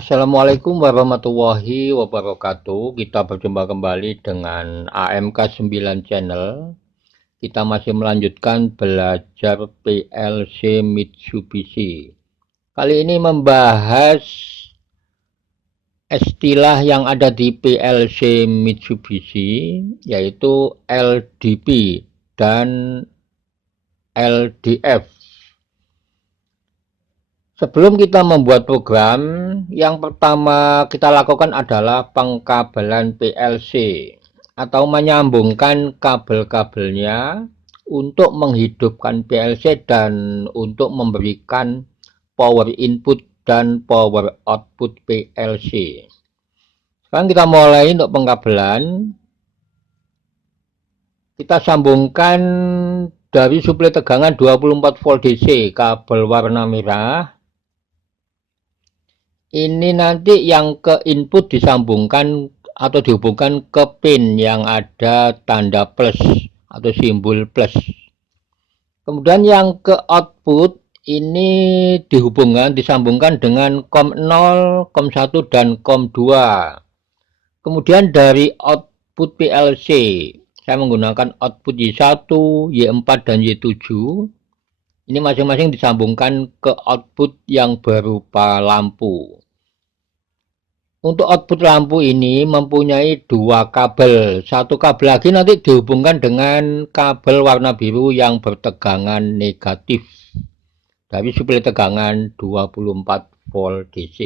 Assalamualaikum warahmatullahi wabarakatuh. Kita berjumpa kembali dengan AMK 9 Channel. Kita masih melanjutkan belajar PLC Mitsubishi. Kali ini membahas istilah yang ada di PLC Mitsubishi, yaitu LDP dan LDF. Sebelum kita membuat program, yang pertama kita lakukan adalah pengkabelan PLC atau menyambungkan kabel-kabelnya untuk menghidupkan PLC dan untuk memberikan power input dan power output PLC. Sekarang kita mulai untuk pengkabelan. Kita sambungkan dari suplai tegangan 24 volt DC kabel warna merah. Ini nanti yang ke input disambungkan atau dihubungkan ke pin yang ada tanda plus atau simbol plus. Kemudian yang ke output ini disambungkan dengan COM 0, COM 1 dan COM 2. Kemudian dari output PLC saya menggunakan output Y1, Y4 dan Y7. Ini masing-masing disambungkan ke output yang berupa lampu. Untuk output lampu ini mempunyai dua kabel. Satu kabel lagi nanti dihubungkan dengan kabel warna biru yang bertegangan negatif dari suplai tegangan 24 volt DC.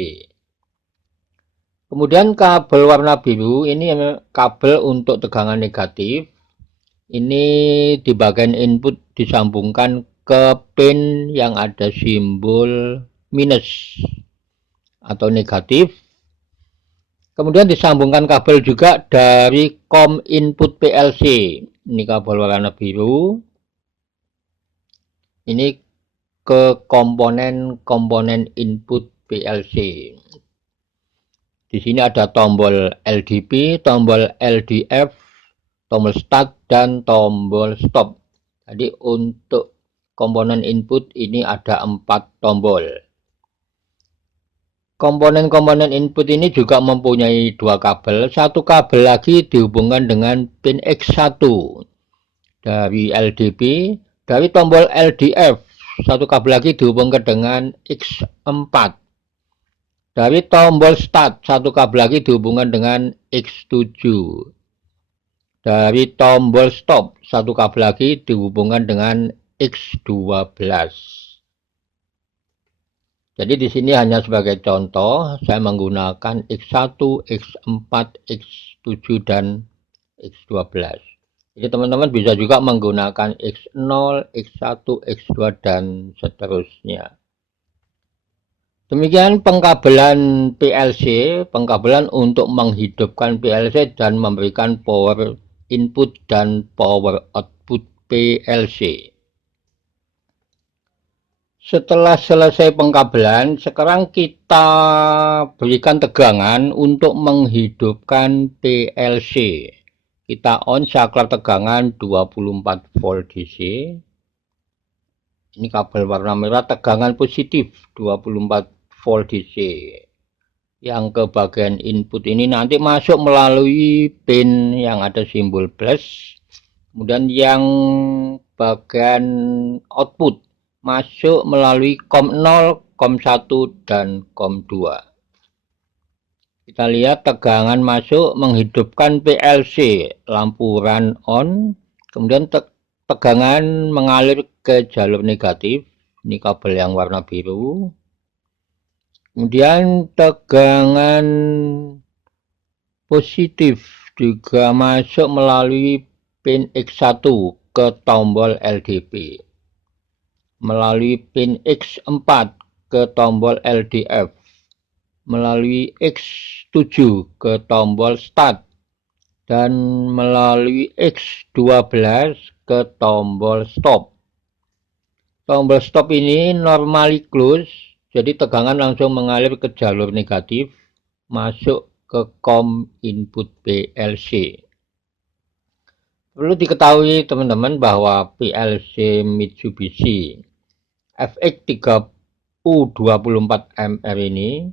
Kemudian kabel warna biru ini kabel untuk tegangan negatif. Ini di bagian input disambungkan ke pin yang ada simbol minus atau negatif. Kemudian disambungkan kabel juga dari COM input PLC. Ini kabel warna biru. Ini ke komponen input PLC. Di sini ada tombol LDP, tombol LDF, tombol start dan tombol stop. Jadi untuk komponen input ini ada 4 tombol. Komponen-komponen input ini juga mempunyai dua kabel. Satu kabel lagi dihubungkan dengan pin X1 dari LDP. Dari tombol LDF, satu kabel lagi dihubungkan dengan X4. Dari tombol start, satu kabel lagi dihubungkan dengan X7. Dari tombol stop, satu kabel lagi dihubungkan dengan X12. Jadi di sini hanya sebagai contoh, saya menggunakan X1, X4, X7 dan X12. Jadi teman-teman bisa juga menggunakan X0, X1, X2 dan seterusnya. Demikian pengkabelan PLC, pengkabelan untuk menghidupkan PLC dan memberikan power input dan power output PLC. Setelah selesai pengkabelan, sekarang kita berikan tegangan untuk menghidupkan PLC. Kita on saklar tegangan 24 volt DC. Ini kabel warna merah tegangan positif 24 volt DC. Yang ke bagian input ini nanti masuk melalui pin yang ada simbol plus. Kemudian yang bagian output masuk melalui COM 0, COM 1 dan COM 2. Kita lihat tegangan masuk menghidupkan PLC, lampu run on, kemudian tegangan mengalir ke jalur negatif, ini kabel yang warna biru. Kemudian tegangan positif juga masuk melalui pin X1 ke tombol LDP. Melalui pin X4 ke tombol LDF, melalui X7 ke tombol start, dan melalui X12 ke tombol stop. Tombol stop ini normally close, jadi tegangan langsung mengalir ke jalur negatif, masuk ke COM input PLC. Perlu diketahui teman-teman bahwa PLC Mitsubishi FX3U24MR ini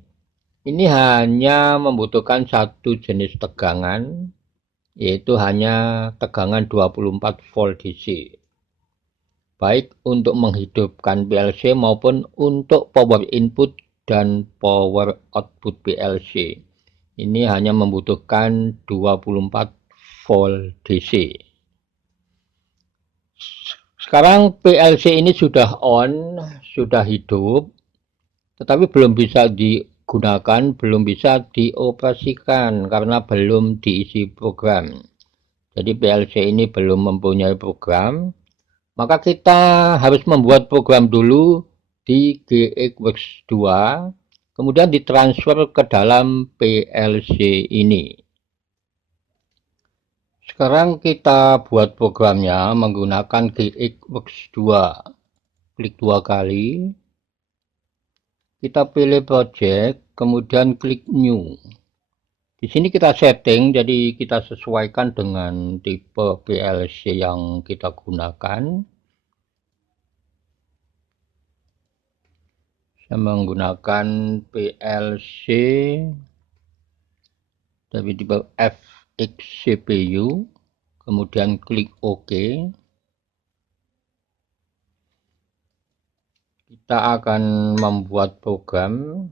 Ini hanya membutuhkan satu jenis tegangan, yaitu hanya tegangan 24 volt DC. Baik untuk menghidupkan PLC maupun untuk power input dan power output PLC. Ini hanya membutuhkan 24 volt DC. Sekarang PLC ini sudah on, sudah hidup, tetapi belum bisa digunakan, belum bisa dioperasikan karena belum diisi program. Jadi PLC ini belum mempunyai program, maka kita harus membuat program dulu di GXWorks 2, kemudian ditransfer ke dalam PLC ini. Sekarang kita buat programnya menggunakan GXWorks 2. Klik 2 kali. Kita pilih project, kemudian klik new. Di sini kita setting, jadi kita sesuaikan dengan tipe PLC yang kita gunakan. Saya menggunakan PLC dari tipe FX CPU, kemudian klik OK. Kita akan membuat program,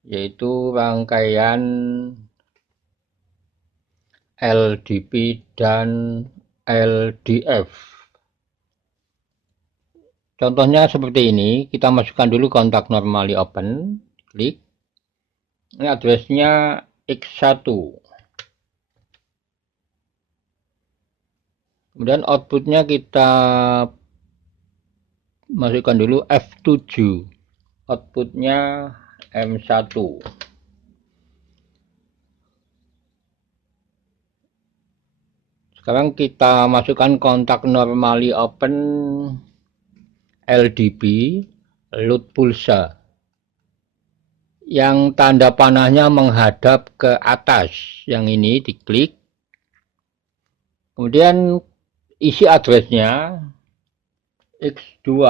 yaitu rangkaian LDP dan LDF. Contohnya seperti ini, kita masukkan dulu kontak normally open, klik. Ini addressnya X1. Kemudian outputnya kita masukkan dulu F7. Outputnya M1. Sekarang kita masukkan kontak normally open LDP load pulsa yang tanda panahnya menghadap ke atas. Yang ini diklik, kemudian isi addressnya X2.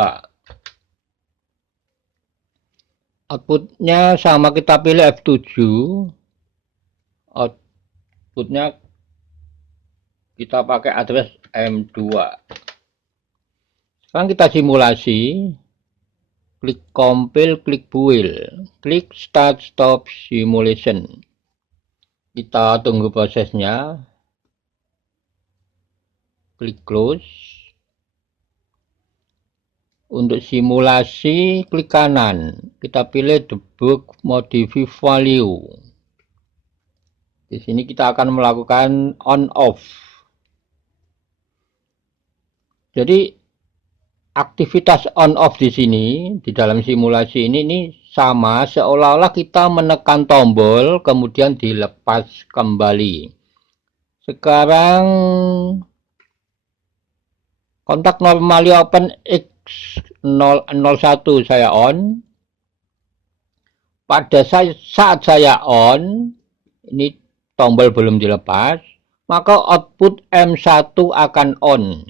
Outputnya sama, kita pilih F7. Outputnya kita pakai address M2. Sekarang kita simulasi. Klik compile, klik build, klik start stop simulation. Kita tunggu prosesnya. Klik close. Untuk simulasi klik kanan. Kita pilih debug modify value. Di sini kita akan melakukan on off. Jadi aktivitas on off di sini, di dalam simulasi ini sama seolah-olah kita menekan tombol kemudian dilepas kembali. Sekarang kontak normally open X001 saya on. Pada saat saya on, ini tombol belum dilepas, maka output M1 akan on.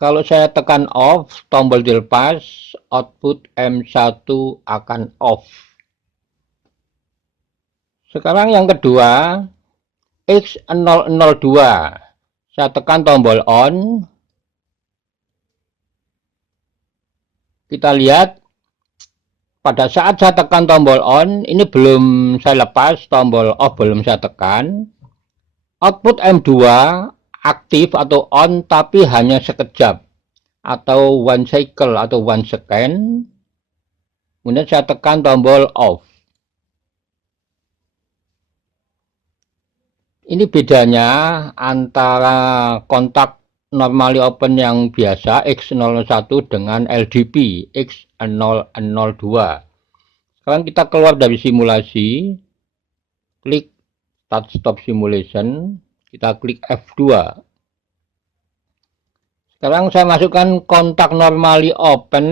Kalau saya tekan off, tombol dilepas, output M1 akan off. Sekarang yang kedua, X002. Saya tekan tombol on. Kita lihat, pada saat saya tekan tombol on, ini belum saya lepas, tombol off belum saya tekan. Output M2 aktif atau on, tapi hanya sekejap atau one cycle atau one second. Kemudian saya tekan tombol off. Ini bedanya antara kontak normally open yang biasa X01 dengan LDP X002. Sekarang kita keluar dari simulasi, klik start stop simulation, kita klik F2. Sekarang saya masukkan kontak normally open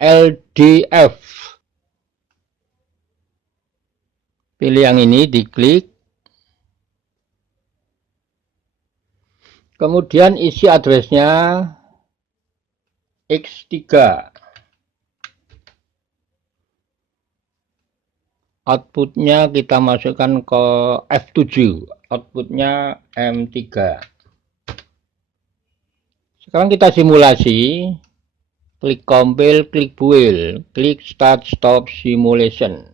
LDF. Pilih yang ini, diklik. Kemudian isi addressnya X3. outputnya kita masukkan ke F7, outputnya M3. Sekarang kita simulasi, klik compile, klik build, klik start stop simulation.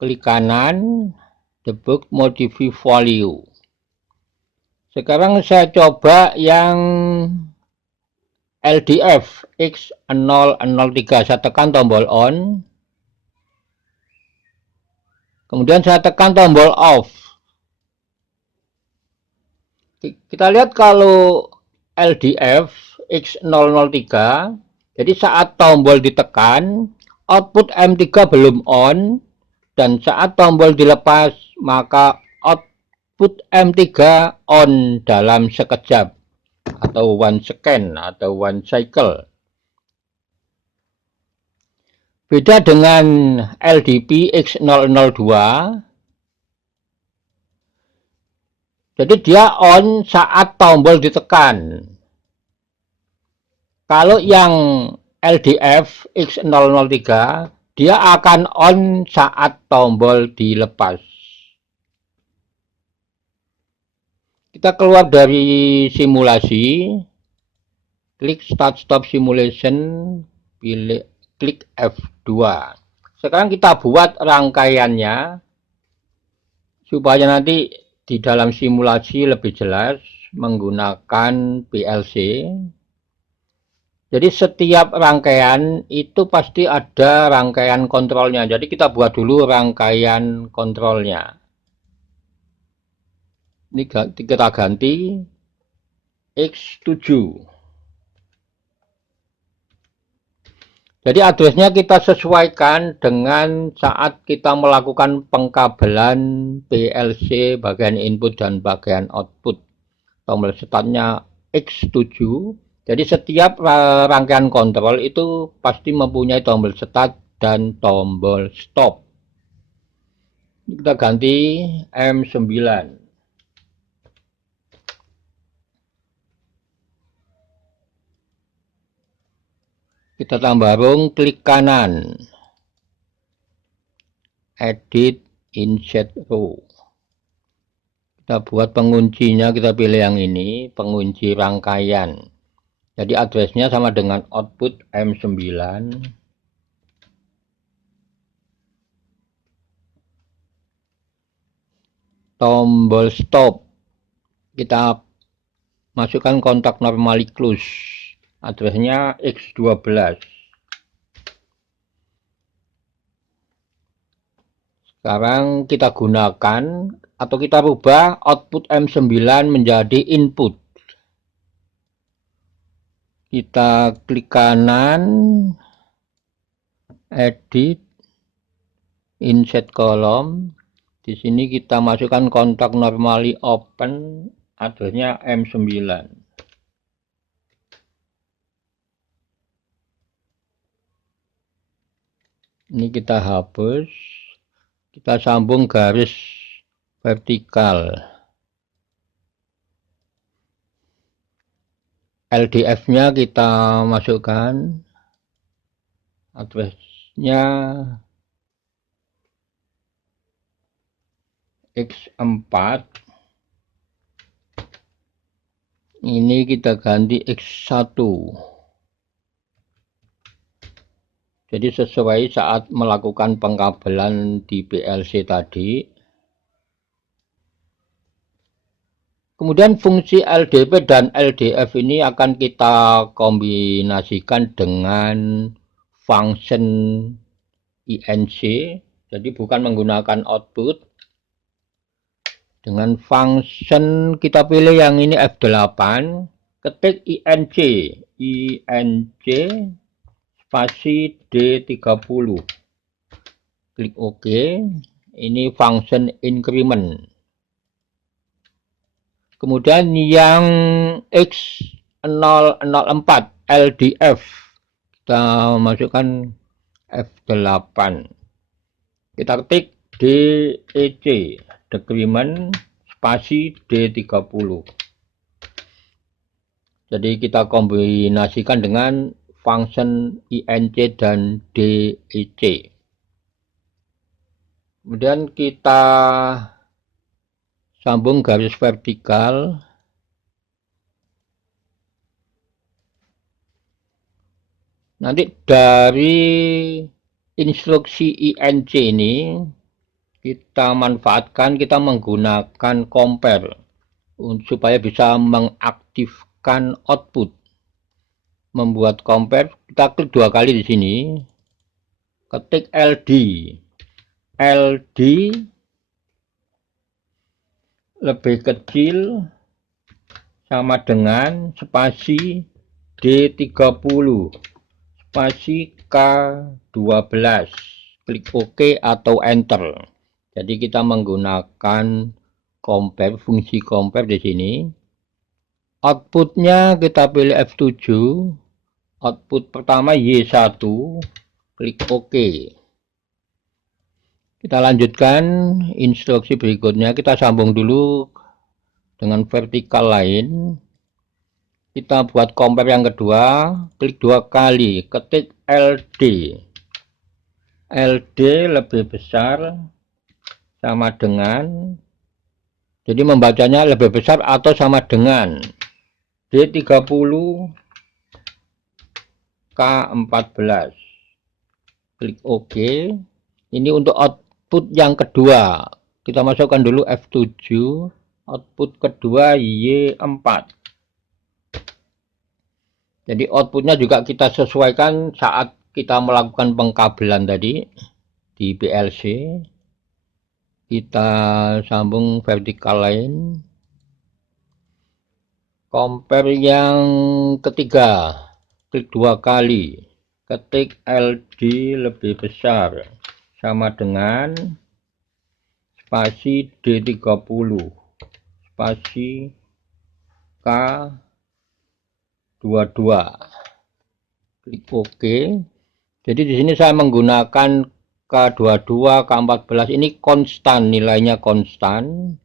Klik kanan, debug modify value. Sekarang saya coba yang LDF X003, saya tekan tombol on. Kemudian saya tekan tombol off. Kita lihat kalau LDF X003, jadi saat tombol ditekan, output M3 belum on, dan saat tombol dilepas, maka output M3 on dalam sekejap, atau one second, atau one cycle. Beda dengan LDP X002, jadi dia on saat tombol ditekan. Kalau yang LDF X003, dia akan on saat tombol dilepas. Kita keluar dari simulasi, klik start stop simulation, pilih klik F2. Sekarang kita buat rangkaiannya supaya nanti di dalam simulasi lebih jelas menggunakan PLC. Jadi setiap rangkaian itu pasti ada rangkaian kontrolnya. Jadi kita buat dulu rangkaian kontrolnya. Ini kita ganti X7. Jadi addressnya kita sesuaikan dengan saat kita melakukan pengkabelan PLC bagian input dan bagian output. Tombol startnya X7. Jadi setiap rangkaian kontrol itu pasti mempunyai tombol start dan tombol stop. Kita ganti M9. Kita tambah rung, klik kanan, edit, insert row. Kita buat penguncinya, kita pilih yang ini, pengunci rangkaian. Jadi addressnya sama dengan output M9. Tombol stop, kita masukkan kontak normally close. Addressnya X12. Sekarang kita gunakan atau kita rubah output M9 menjadi input. Kita klik kanan, edit, insert kolom. Di sini kita masukkan kontak normally open, addressnya M9. Ini kita hapus, kita sambung garis vertikal. LDF-nya kita masukkan, addressnya X4. Ini kita ganti X1. Jadi sesuai saat melakukan pengkabelan di PLC tadi. Kemudian fungsi LDP dan LDF ini akan kita kombinasikan dengan function INC. Jadi bukan menggunakan output. Dengan function kita pilih yang ini F8. Ketik INC. INC spasi D30. Klik OK. Ini function increment. Kemudian yang X004 LDF, kita masukkan F8. Kita ketik DEC, decrement spasi D30. Jadi kita kombinasikan dengan function INC dan DIC. Kemudian kita sambung garis vertikal. Nanti dari instruksi INC ini kita manfaatkan, kita menggunakan compare supaya bisa mengaktifkan output. Membuat compare, kita klik 2 kali di sini, ketik LD lebih kecil sama dengan spasi D30 spasi K12, klik OK atau enter. Jadi kita menggunakan compare, fungsi compare di sini. Outputnya kita pilih F7, output pertama Y1, klik OK. Kita lanjutkan instruksi berikutnya, kita sambung dulu dengan vertikal lain. Kita buat compare yang kedua, klik 2 kali, ketik LD lebih besar sama dengan, jadi membacanya lebih besar atau sama dengan D30 K14, klik OK. Ini untuk output yang kedua, kita masukkan dulu F7, output kedua Y4. Jadi outputnya juga kita sesuaikan saat kita melakukan pengkabelan tadi di PLC. Kita sambung vertikal lain. Compare yang ketiga, klik 2 kali, ketik LD lebih besar sama dengan spasi D30 spasi K22, klik OK. Jadi di sini saya menggunakan K22, K14 ini konstan, nilainya konstan,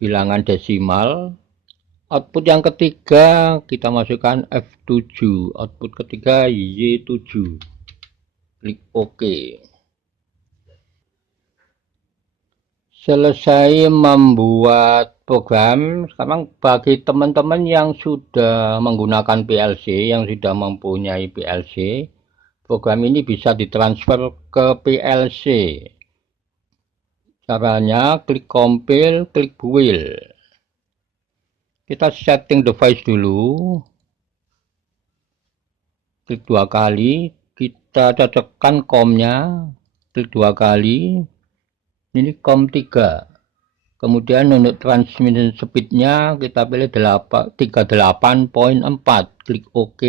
bilangan desimal. Output yang ketiga kita masukkan F7, output ketiga Y7, klik OK. Selesai membuat program. Sekarang bagi teman-teman yang sudah menggunakan PLC, yang sudah mempunyai PLC, program ini bisa ditransfer ke PLC. Caranya klik compile, klik build. Kita setting device dulu, klik 2 kali, kita cocokkan COM-nya, klik 2 kali, ini COM 3. Kemudian untuk transmission speed-nya kita pilih 38.4, klik OK.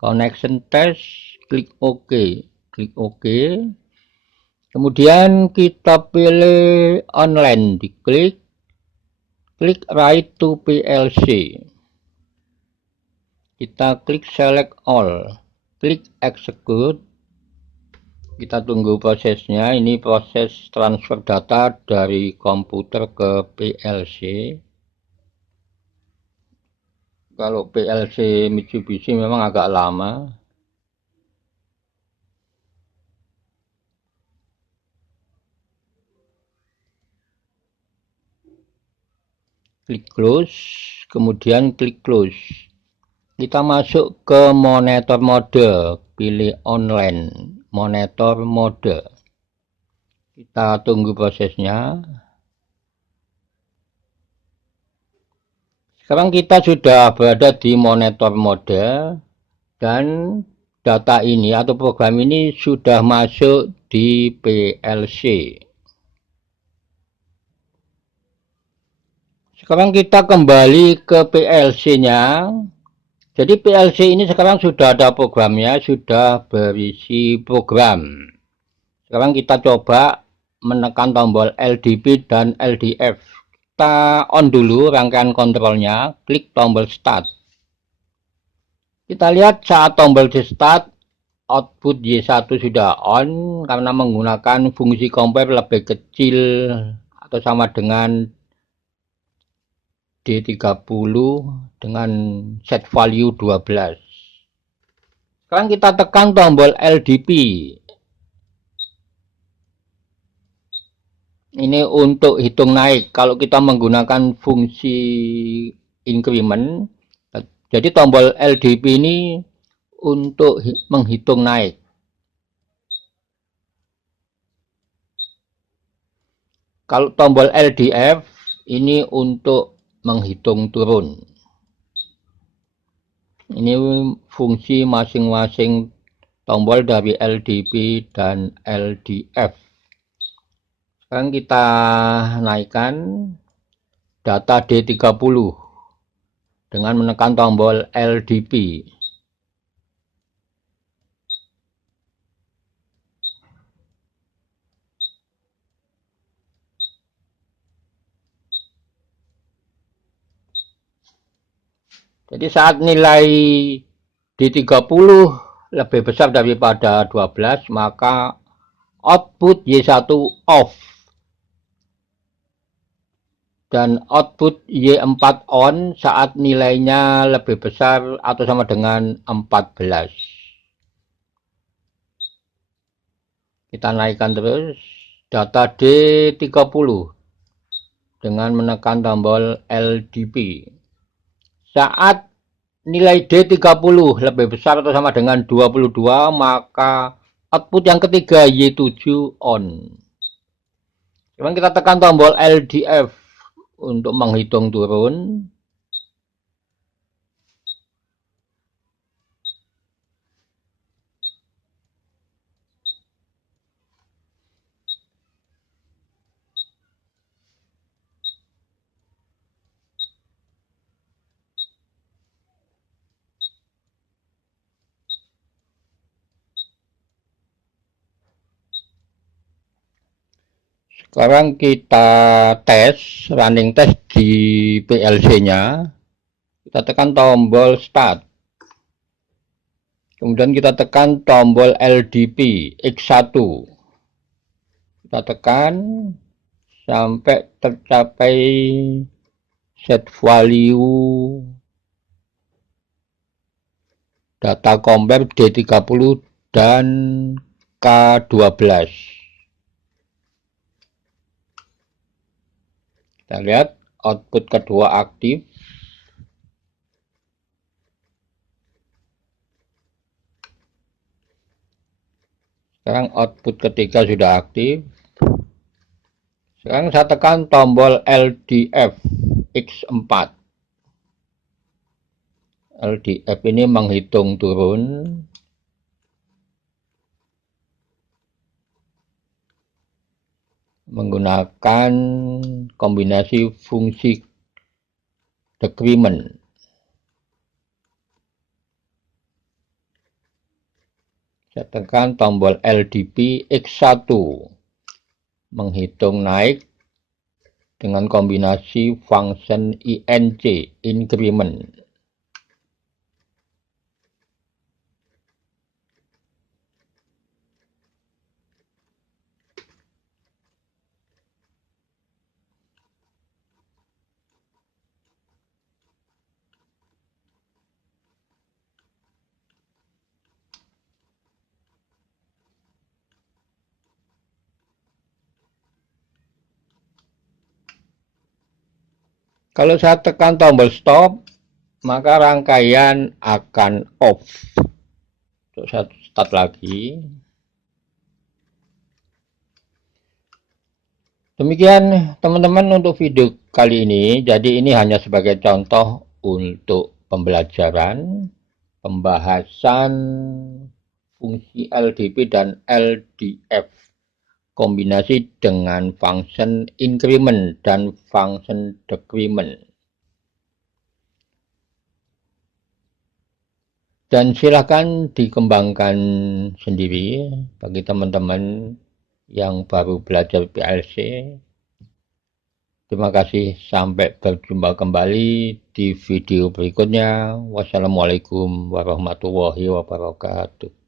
Connection test, klik OK, klik OK. Kemudian kita pilih online, diklik, klik write to PLC. Kita klik select all, klik execute. Kita tunggu prosesnya. Ini proses transfer data dari komputer ke PLC. Kalau PLC Mitsubishi memang agak lama. Klik close, kemudian klik close. Kita masuk ke monitor mode, pilih online, monitor mode. Kita tunggu prosesnya. Sekarang kita sudah berada di monitor mode dan data ini atau program ini sudah masuk di PLC. Sekarang kita kembali ke PLC-nya. Jadi PLC ini sekarang sudah ada programnya, sudah berisi program. Sekarang kita coba menekan tombol LDP dan LDF. Kita on dulu rangkaian kontrolnya, klik tombol start. Kita lihat saat tombol di start, output Y1 sudah on karena menggunakan fungsi compare lebih kecil atau sama dengan D30 dengan set value 12. Sekarang kita tekan tombol LDP. Ini untuk hitung naik. Kalau kita menggunakan fungsi increment, jadi tombol LDP ini untuk menghitung naik. Kalau tombol LDF ini untuk menghitung turun. Ini fungsi masing-masing tombol dari LDP dan LDF. Sekarang kita naikkan data D30 dengan menekan tombol LDP. Jadi saat nilai D30 lebih besar daripada 12, maka output Y1 off. Dan output Y4 on saat nilainya lebih besar atau sama dengan 14. Kita naikkan terus data D30 dengan menekan tombol LDP. Saat nilai D30 lebih besar atau sama dengan 22, maka output yang ketiga Y7 on. Sekarang kita tekan tombol LDF untuk menghitung turun. Sekarang kita tes, running test di PLC-nya. Kita tekan tombol start. Kemudian kita tekan tombol LDP X1. Kita tekan sampai tercapai set value data compare D30 dan K12. Kita lihat output kedua aktif. Sekarang output ketiga sudah aktif. Sekarang saya tekan tombol LDF X4. LDF ini menghitung turun. Menggunakan kombinasi fungsi decrement. Saya tekan tombol LDP X1 menghitung naik dengan kombinasi function INC increment. Kalau saya tekan tombol stop, maka rangkaian akan off. Untuk saya start lagi. Demikian teman-teman untuk video kali ini. Jadi ini hanya sebagai contoh untuk pembelajaran, pembahasan fungsi LDP dan LDF. Kombinasi dengan function increment dan function decrement. Dan silakan dikembangkan sendiri bagi teman-teman yang baru belajar PLC. Terima kasih, sampai berjumpa kembali di video berikutnya. Wassalamualaikum warahmatullahi wabarakatuh.